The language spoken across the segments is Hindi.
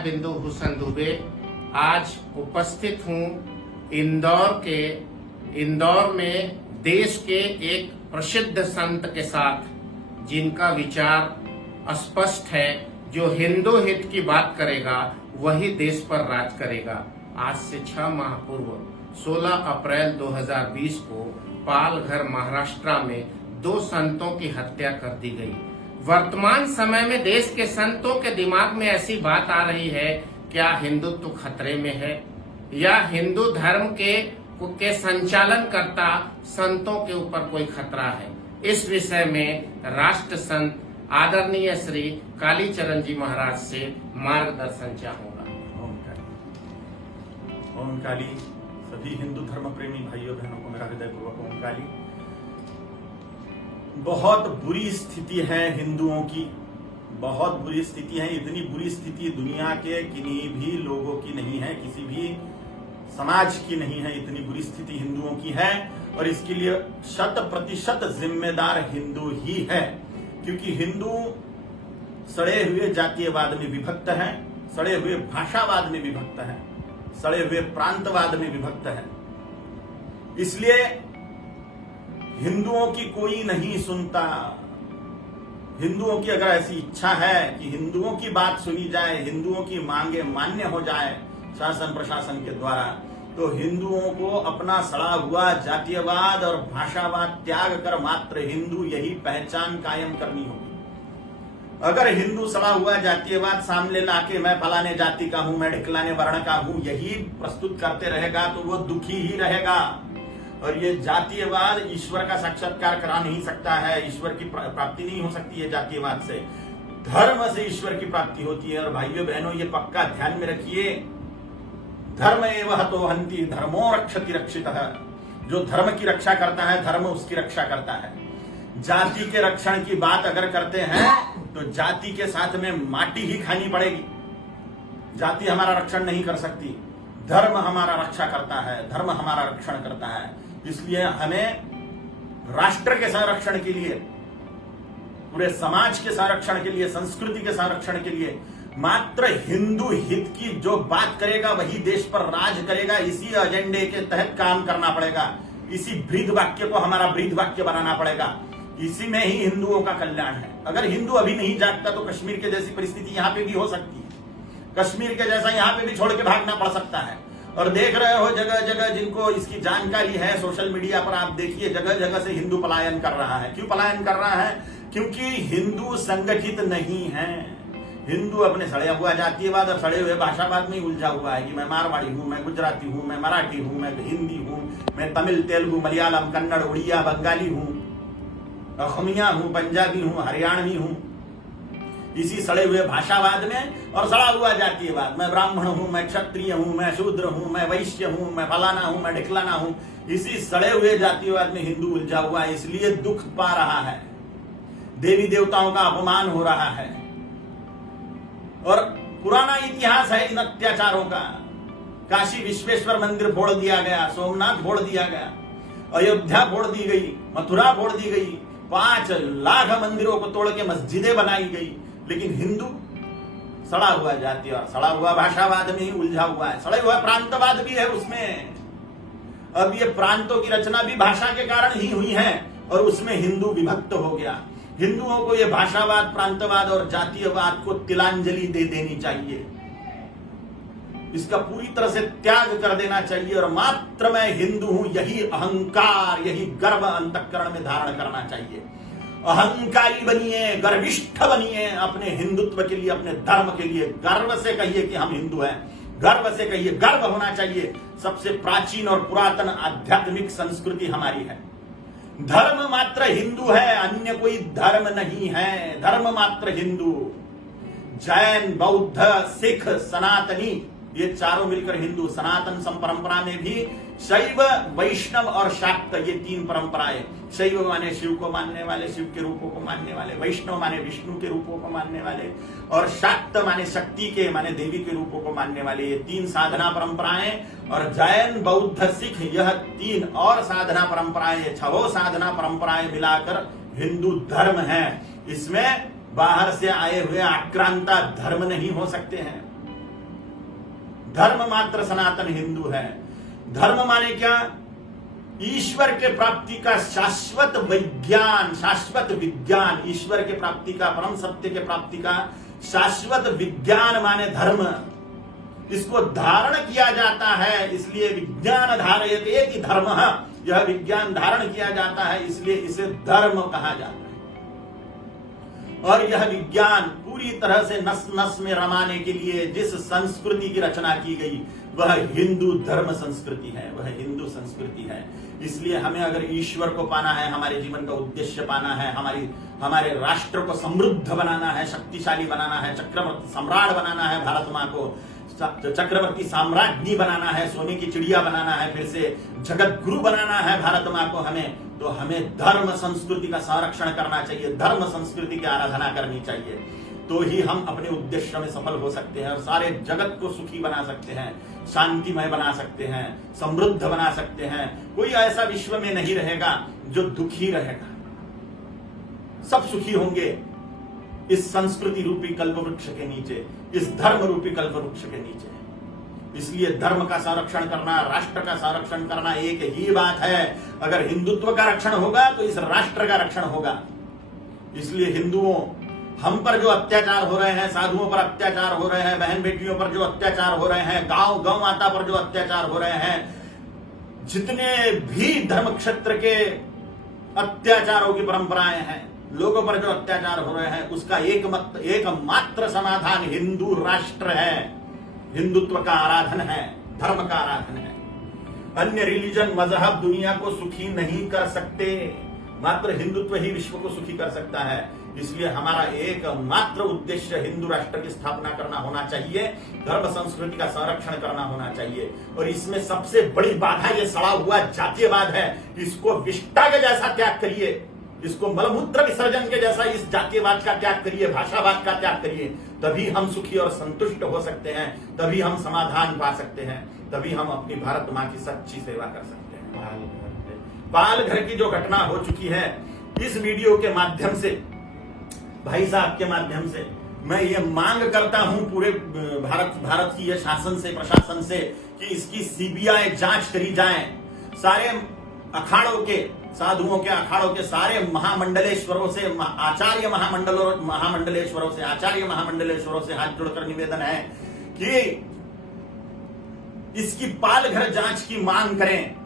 मैं बिंदु भूषण दुबे आज उपस्थित हूँ इंदौर में देश के एक प्रसिद्ध संत के साथ, जिनका विचार स्पष्ट है। जो हिंदू हित की बात करेगा वही देश पर राज करेगा। आज से 6 माह पूर्व 16 अप्रैल 2020 को पालघर महाराष्ट्र में 2 संतों की हत्या कर दी गई। वर्तमान समय में देश के संतों के दिमाग में ऐसी बात आ रही है, क्या हिंदुत्व खतरे में है या हिंदू धर्म के संचालन करता संतों के ऊपर कोई खतरा है। इस विषय में राष्ट्र संत आदरणीय श्री कालीचरण जी महाराज से मार्गदर्शन चाहूंगा। ओम काली। सभी हिंदू धर्म प्रेमी भाइयों बहनों को मेरा हृदयपूर्वक ओम काली। बहुत बुरी स्थिति है हिंदुओं की, बहुत बुरी स्थिति है। इतनी बुरी स्थिति दुनिया के किन्हीं भी लोगों की नहीं है, किसी भी समाज की नहीं है। इतनी बुरी स्थिति हिंदुओं की है और इसके लिए 100% जिम्मेदार हिंदू ही है, क्योंकि हिंदू सड़े हुए जातीयवाद में विभक्त है, सड़े हुए भाषावाद में विभक्त है, सड़े हुए प्रांतवाद में विभक्त है। इसलिए हिंदुओं की कोई नहीं सुनता। हिंदुओं की अगर ऐसी इच्छा है कि हिंदुओं की बात सुनी जाए, हिंदुओं की मांगे मान्य हो जाए शासन प्रशासन के द्वारा, तो हिंदुओं को अपना सड़ा हुआ जातीयवाद और भाषावाद त्याग कर मात्र हिंदू यही पहचान कायम करनी होगी। अगर हिंदू सड़ा हुआ जातीयवाद सामने लाके मैं फलाने जाति का हूं, मैं ढिकलाने वर्ण का हूं, यही प्रस्तुत करते रहेगा तो वो दुखी ही रहेगा। और ये जातीयवाद ईश्वर का साक्षात्कार करा नहीं सकता है, ईश्वर की प्राप्ति नहीं हो सकती है जातीयवाद से। धर्म से ईश्वर की प्राप्ति होती है। और भाइयों बहनों, ये पक्का ध्यान में रखिए, धर्म एव हतो हन्ति धर्मो रक्षति रक्षितः। जो धर्म की रक्षा करता है, धर्म उसकी रक्षा करता है। जाति के रक्षण की बात अगर करते हैं तो जाति के साथ में माटी ही खानी पड़ेगी। जाति हमारा रक्षण नहीं कर सकती, धर्म हमारा रक्षा करता है, धर्म हमारा रक्षण करता है। इसलिए हमें राष्ट्र के संरक्षण के लिए, पूरे समाज के संरक्षण के लिए, संस्कृति के संरक्षण के लिए मात्र हिंदू हित की जो बात करेगा वही देश पर राज करेगा। इसी एजेंडे के तहत काम करना पड़ेगा। इसी ब्रीद वाक्य को हमारा ब्रीद वाक्य बनाना पड़ेगा। इसी में ही हिंदुओं का कल्याण है। अगर हिंदू अभी नहीं जागता तो कश्मीर के जैसी परिस्थिति यहां पे भी हो सकती है। कश्मीर के जैसा यहां पे भी छोड़ के भागना पड़ सकता है। और देख रहे हो जगह जगह जिनको इसकी जानकारी है, सोशल मीडिया पर आप देखिए, जगह जगह से हिंदू पलायन कर रहा है। क्यों पलायन कर रहा है? क्योंकि हिंदू संगठित नहीं है। हिंदू अपने सड़े हुआ जातीयवाद और सड़े हुए भाषावाद में उलझा हुआ है कि मैं मारवाड़ी हूं, मैं गुजराती हूं, मैं मराठी हूं, मैं हिंदी हूं, मैं तमिल, तेलुगु, मलयालम, कन्नड़, उड़िया, बंगाली हूं, असमिया हूं, पंजाबी हूं, हरियाणवी हूं। इसी सड़े हुए भाषावाद में और सड़ा हुआ जातीयवाद, मैं ब्राह्मण हूं, मैं क्षत्रिय हूं, मैं शूद्र हूं, मैं वैश्य हूं, मैं फलाना हूं, मैं ढिकलाना हूं, इसी सड़े हुए जातीयवाद में हिंदू उलझा हुआ है। इसलिए दुख पा रहा है, देवी देवताओं का अपमान हो रहा है। और पुराना इतिहास है इन अत्याचारों का। काशी विश्वेश्वर मंदिर फोड़ दिया गया, सोमनाथ फोड़ दिया गया, अयोध्या फोड़ दी गई, मथुरा फोड़ दी गई, 5 लाख मंदिरों को तोड़ के मस्जिदें बनाई गई। लेकिन हिंदू सड़ा हुआ जाति और सड़ा हुआ भाषावाद में ही उलझा हुआ है। सड़ा हुआ प्रांतवाद भी है उसमें। अब ये प्रांतों की रचना भी भाषा के कारण ही हुई है और उसमें हिंदू विभक्त हो गया। हिंदुओं को ये भाषावाद, प्रांतवाद और जातीयवाद को तिलांजलि दे देनी चाहिए। इसका पूरी तरह से त्याग कर देना चाहिए और मात्र मैं हिंदू हूं यही अहंकार, यही गर्व अंतःकरण में धारण करना चाहिए। अहंकारी बनिए, गर्विष्ठ बनिए अपने हिंदुत्व के लिए, अपने धर्म के लिए। गर्व से कहिए कि हम हिंदू हैं, गर्व से कहिए, गर्व होना चाहिए। सबसे प्राचीन और पुरातन आध्यात्मिक संस्कृति हमारी है। धर्म मात्र हिंदू है, अन्य कोई धर्म नहीं है। धर्म मात्र हिंदू। जैन, बौद्ध, सिख, सनातनी, ये चारों मिलकर हिंदू। सनातन संपरंपरा में भी शैव, वैष्णव और शाक्त, ये 3 परंपराएं। शैव माने शिव को मानने वाले, शिव के रूपों को मानने वाले, वैष्णव माने विष्णु के रूपों को मानने वाले, और शाक्त माने शक्ति के, माने देवी के रूपों को मानने वाले। ये 3 साधना परंपराएं। और जैन, बौद्ध, सिख, यह 3 और साधना परंपराएं, 6 साधना परंपराएं मिलाकर हिंदू धर्म है। इसमें बाहर से आए हुए आक्रांता धर्म नहीं हो सकते हैं। धर्म मात्र सनातन हिंदू है। धर्म माने क्या? ईश्वर के प्राप्ति का शाश्वत विज्ञान, शाश्वत विज्ञान, ईश्वर के प्राप्ति का, परम सत्य के प्राप्ति का शाश्वत विज्ञान माने धर्म। इसको धारण किया जाता है, इसलिए विज्ञान धारयते इति धर्मः। यह विज्ञान धारण किया जाता है, इसलिए इसे धर्म कहा जाता है। और यह विज्ञान पूरी तरह से नस नस में रमाने के लिए जिस संस्कृति की रचना की गई वह हिंदू धर्म संस्कृति है, वह हिंदू संस्कृति है। इसलिए हमें अगर ईश्वर को पाना है, हमारे जीवन का उद्देश्य पाना है, हमारे राष्ट्र को समृद्ध बनाना है, शक्तिशाली बनाना है, चक्रवर्ती सम्राट बनाना है, भारत मां को चक्रवर्ती साम्राज्ञी बनाना है, सोने की चिड़िया बनाना है, फिर से जगत गुरु बनाना है भारत मां को हमें, तो हमें धर्म संस्कृति का संरक्षण करना चाहिए, धर्म संस्कृति की आराधना करनी चाहिए। तो ही हम अपने उद्देश्य में सफल हो सकते हैं और सारे जगत को सुखी बना सकते हैं, शांतिमय बना सकते हैं, समृद्ध बना सकते हैं। कोई ऐसा विश्व में नहीं रहेगा जो दुखी रहेगा, सब सुखी होंगे इस संस्कृति रूपी कल्पवृक्ष के नीचे, इस धर्म रूपी कल्पवृक्ष के नीचे। इसलिए धर्म का संरक्षण करना, राष्ट्र का संरक्षण करना एक ही बात है। अगर हिंदुत्व का रक्षण होगा तो इस राष्ट्र का रक्षण होगा। इसलिए हिंदुओं, हम पर जो अत्याचार हो रहे हैं, साधुओं पर अत्याचार हो रहे हैं, बहन बेटियों पर जो अत्याचार हो रहे हैं, गौ माता पर जो अत्याचार हो रहे हैं, जितने भी धर्म क्षेत्र के अत्याचारों की परंपराएं हैं, लोगों पर जो अत्याचार हो रहे हैं, उसका एकमात्र समाधान हिंदू राष्ट्र है, हिंदुत्व का आराधन है, धर्म का आराधन है। अन्य रिलीजन, मजहब दुनिया को सुखी नहीं कर सकते, मात्र हिंदुत्व ही विश्व को सुखी कर सकता है। इसलिए हमारा एकमात्र उद्देश्य हिंदू राष्ट्र की स्थापना करना होना चाहिए, धर्म संस्कृति का संरक्षण करना होना चाहिए। और इसमें सबसे बड़ी बाधा ये सड़ा हुआ जातीयवाद है। इसको विष्टा के जैसा त्याग करिए, इसको मलमूत्र विसर्जन के जैसा इस जातीयवाद का त्याग करिए, भाषावाद का त्याग करिए, तभी हम सुखी और संतुष्ट हो सकते हैं, तभी हम समाधान पा सकते हैं, तभी हम अपनी भारत मां की सच्ची सेवा कर सकते हैं। पालघर की जो घटना हो चुकी है, इस वीडियो के माध्यम से, भाई साहब के माध्यम से मैं ये मांग करता हूं पूरे भारत की ये शासन से, प्रशासन से कि इसकी सीबीआई जांच करी जाए। सारे अखाड़ों के, साधुओं के अखाड़ों के सारे महामंडलेश्वरों से, आचार्य महामंडलेश्वरों से हाथ जोड़कर निवेदन है कि इसकी पालघर जांच की मांग करें।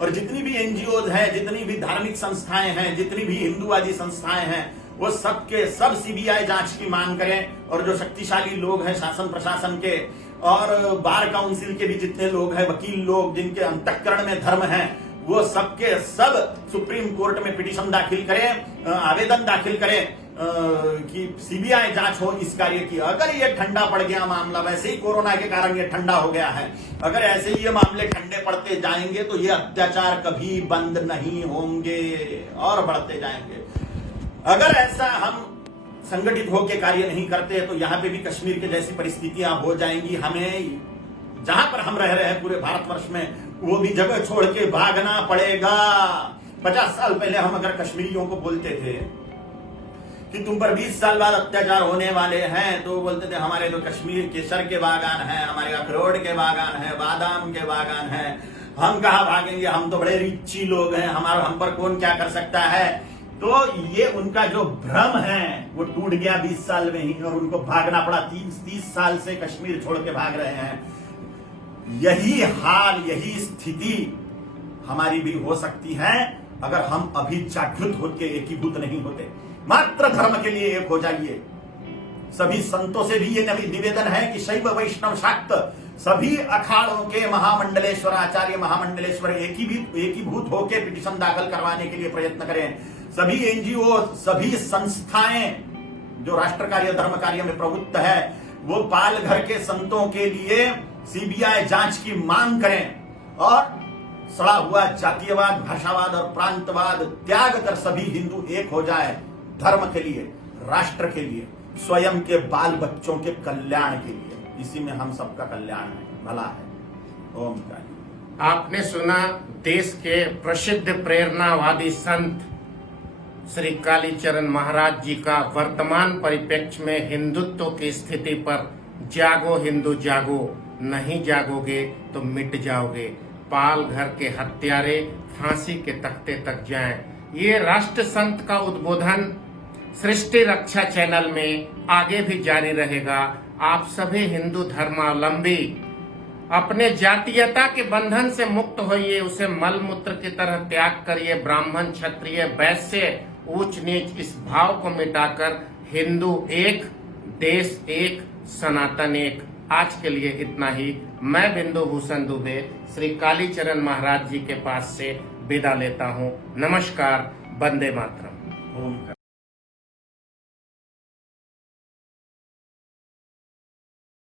और जितनी भी एनजीओ है, जितनी भी धार्मिक संस्थाएं हैं, जितनी भी हिंदूवादी संस्थाएं हैं, वो सबके सब सीबीआई जांच की मांग करें। और जो शक्तिशाली लोग हैं शासन प्रशासन के और बार काउंसिल के भी जितने लोग हैं, वकील लोग जिनके अंतःकरण में धर्म है, वो सबके सब सुप्रीम कोर्ट में पिटीशन दाखिल करें, आवेदन दाखिल करें कि सीबीआई जांच हो इस कार्य की। अगर ये ठंडा पड़ गया मामला, वैसे ही कोरोना के कारण ये ठंडा हो गया है, अगर ऐसे ही ये मामले ठंडे पड़ते जाएंगे तो ये अत्याचार कभी बंद नहीं होंगे और बढ़ते जाएंगे। अगर ऐसा हम संगठित होकर कार्य नहीं करते तो यहाँ पे भी कश्मीर के जैसी परिस्थितियां हो जाएंगी। हमें जहां पर हम रह रहे हैं पूरे भारतवर्ष में, वो भी जगह छोड़ के भागना पड़ेगा। 50 साल पहले हम अगर कश्मीरियों को बोलते थे कि तुम पर 20 साल बाद अत्याचार होने वाले हैं, तो बोलते थे हमारे तो कश्मीर केसर के बागान हैं, हमारे अखरोट के बागान हैं, बादाम के बागान हैं, हम कहाँ भागेंगे, हम तो बड़े रिची लोग हैं, हम पर कौन क्या कर सकता है। तो ये उनका जो भ्रम है वो टूट गया 20 साल में ही, और उनको भागना पड़ा। 30 साल से कश्मीर छोड़ के भाग रहे हैं। यही हाल, यही स्थिति हमारी भी हो सकती है अगर हम अभी जागृत होकर एकीभूत नहीं होते। मात्र धर्म के लिए एक हो जाइए। सभी संतों से भी ये निवेदन है कि शैव वैष्णव शाक्त सभी अखाड़ों के महामंडलेश्वर, आचार्य महामंडलेश्वर एकीभूत होकर पिटीशन दाखिल करवाने के लिए प्रयत्न करें। सभी एनजीओ, सभी संस्थाएं जो राष्ट्र कार्य, धर्म कार्य में प्रवृत्त है, वो पालघर के संतों के लिए सीबीआई जांच की मांग करें और सड़ा हुआ जातीयवाद, भाषावाद और प्रांतवाद त्याग कर सभी हिंदू एक हो जाए, धर्म के लिए, राष्ट्र के लिए, स्वयं के बाल बच्चों के कल्याण के लिए। इसी में हम सबका कल्याण है, भला है। ओम काली। आपने सुना देश के प्रसिद्ध प्रेरणावादी संत श्री कालीचरण महाराज जी का वर्तमान परिप्रेक्ष्य में हिंदुत्व की स्थिति पर जागो हिंदू जागो नहीं जागोगे तो मिट जाओगे। पाल घर के हत्यारे फांसी के तख्ते तक जाएं। ये राष्ट्र संत का उद्बोधन सृष्टि रक्षा चैनल में आगे भी जारी रहेगा। आप सभी हिंदू धर्मावलंबी अपने जातीयता के बंधन से मुक्त होइए, उसे मल मूत्र की तरह त्याग करिए। ब्राह्मण, क्षत्रिय, वैश्य, ऊंच नीच इस भाव को मिटाकर हिंदू एक, देश एक, सनातन एक। आज के लिए इतना ही। मैं बिंदु भूषण दुबे श्री कालीचरण महाराज जी के पास से विदा लेता हूँ। नमस्कार, वंदे मातरम। ओम